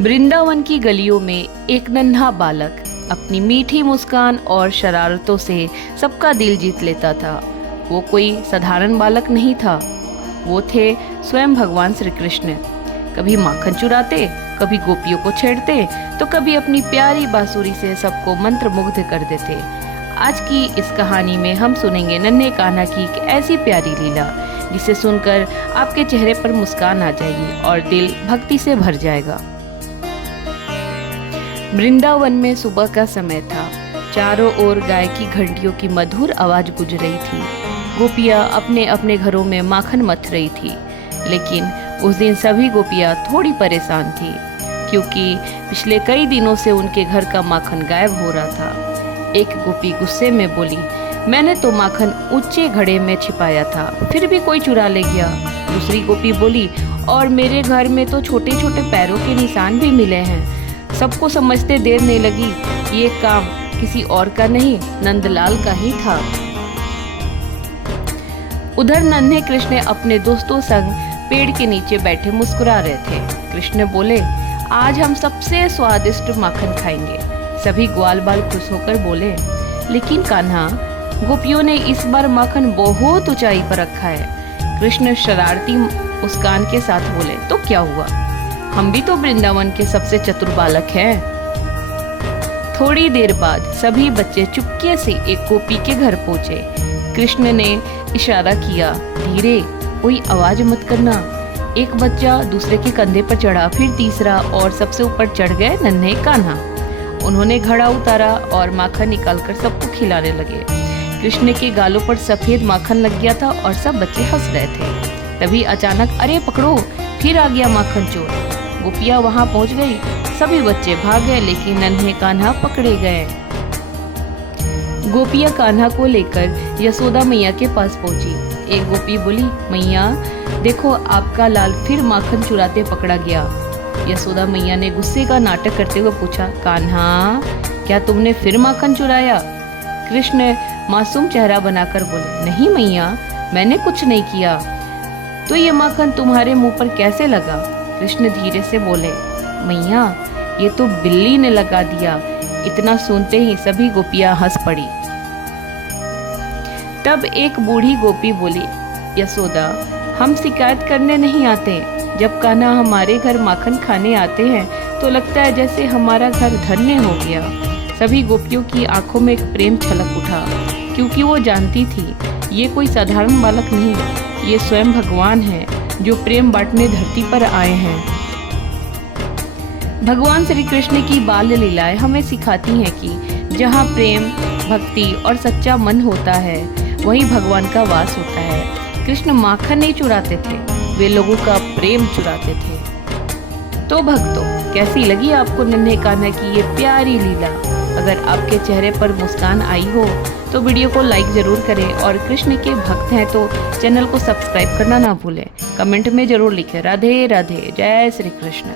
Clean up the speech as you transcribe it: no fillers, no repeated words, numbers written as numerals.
वृंदावन की गलियों में एक नन्हा बालक अपनी मीठी मुस्कान और शरारतों से सबका दिल जीत लेता था। वो कोई साधारण बालक नहीं था, वो थे स्वयं भगवान श्री कृष्ण। कभी माखन चुराते, कभी गोपियों को छेड़ते, तो कभी अपनी प्यारी बांसुरी से सबको मंत्रमुग्ध कर देते। आज की इस कहानी में हम सुनेंगे नन्हे कान्हा की एक ऐसी प्यारी लीला जिसे सुनकर आपके चेहरे पर मुस्कान आ जाएगी और दिल भक्ति से भर जाएगा। वृंदावन में सुबह का समय था। चारों ओर गाय की घंटियों की मधुर आवाज गूंज रही थी। गोपियां अपने अपने घरों में माखन मथ रही थी, लेकिन उस दिन सभी गोपियां थोड़ी परेशान थी क्योंकि पिछले कई दिनों से उनके घर का माखन गायब हो रहा था। एक गोपी गुस्से में बोली, मैंने तो माखन ऊंचे घड़े में छिपाया था, फिर भी कोई चुरा ले गया। दूसरी गोपी बोली, और मेरे घर में तो छोटे छोटे पैरों के निशान भी मिले हैं। सबको समझते देर नहीं लगी, ये काम किसी और का नहीं, नंदलाल का ही था। उधर नन्हे कृष्ण अपने दोस्तों संग पेड़ के नीचे बैठे मुस्कुरा रहे थे। कृष्ण बोले, आज हम सबसे स्वादिष्ट माखन खाएंगे। सभी ग्वाल बाल खुश होकर बोले, लेकिन कान्हा, गोपियों ने इस बार माखन बहुत ऊंचाई पर रखा है। कृष्ण शरारती मुस्कान के साथ बोले, तो क्या हुआ, हम भी तो वृंदावन के सबसे चतुर बालक हैं। थोड़ी देर बाद सभी बच्चे चुपके से एक गोपी के घर पहुंचे। कृष्ण ने इशारा किया, धीरे, कोई आवाज मत करना। एक बच्चा दूसरे के कंधे पर चढ़ा, फिर तीसरा, और सबसे ऊपर चढ़ गए नन्हे कान्हा। उन्होंने घड़ा उतारा और माखन निकालकर सबको खिलाने लगे। कृष्ण के गालों पर सफेद माखन लग गया था और सब बच्चे हंस रहे थे। तभी अचानक, अरे पकड़ो, फिर आ गया माखन चोर। गोपियां वहां पहुंच गई। सभी बच्चे भाग गए, लेकिन नन्हे कान्हा पकड़े गए। गोपियां कान्हा को लेकर यशोदा मैया के पास पहुंची। एक गोपी बोली, मैया देखो, आपका लाल फिर माखन चुराते पकड़ा गया। यशोदा मैया ने गुस्से का नाटक करते हुए पूछा, कान्हा, क्या तुमने फिर माखन चुराया? कृष्ण मासूम चेहरा बनाकर बोले, नहीं मैया, मैंने कुछ नहीं किया। तो ये माखन तुम्हारे मुंह पर कैसे लगा? कृष्ण धीरे से बोले, मैया, ये तो बिल्ली ने लगा दिया। इतना सुनते ही सभी गोपियां हंस पड़ी। तब एक बूढ़ी गोपी बोली, यशोदा, हम शिकायत करने नहीं आते। जब कान्हा हमारे घर माखन खाने आते हैं तो लगता है जैसे हमारा घर धन्य हो गया। सभी गोपियों की आंखों में एक प्रेम छलक उठा, क्योंकि वो जानती थी ये कोई साधारण बालक नहीं, ये स्वयं भगवान है जो प्रेम बांटने धरती पर आए हैं। भगवान श्री कृष्ण की बाल लीलाएं हमें सिखाती हैं कि जहाँ प्रेम, भक्ति और सच्चा मन होता है, वहीं भगवान का वास होता है। कृष्ण माखन नहीं चुराते थे, वे लोगों का प्रेम चुराते थे। तो भक्तों, कैसी लगी आपको नन्हे कान्हा की ये प्यारी लीला? अगर आपके चेहरे पर मुस्कान आई हो तो वीडियो को लाइक जरूर करें, और कृष्ण के भक्त हैं तो चैनल को सब्सक्राइब करना ना भूलें। कमेंट में जरूर लिखें, राधे राधे, जय श्री कृष्ण।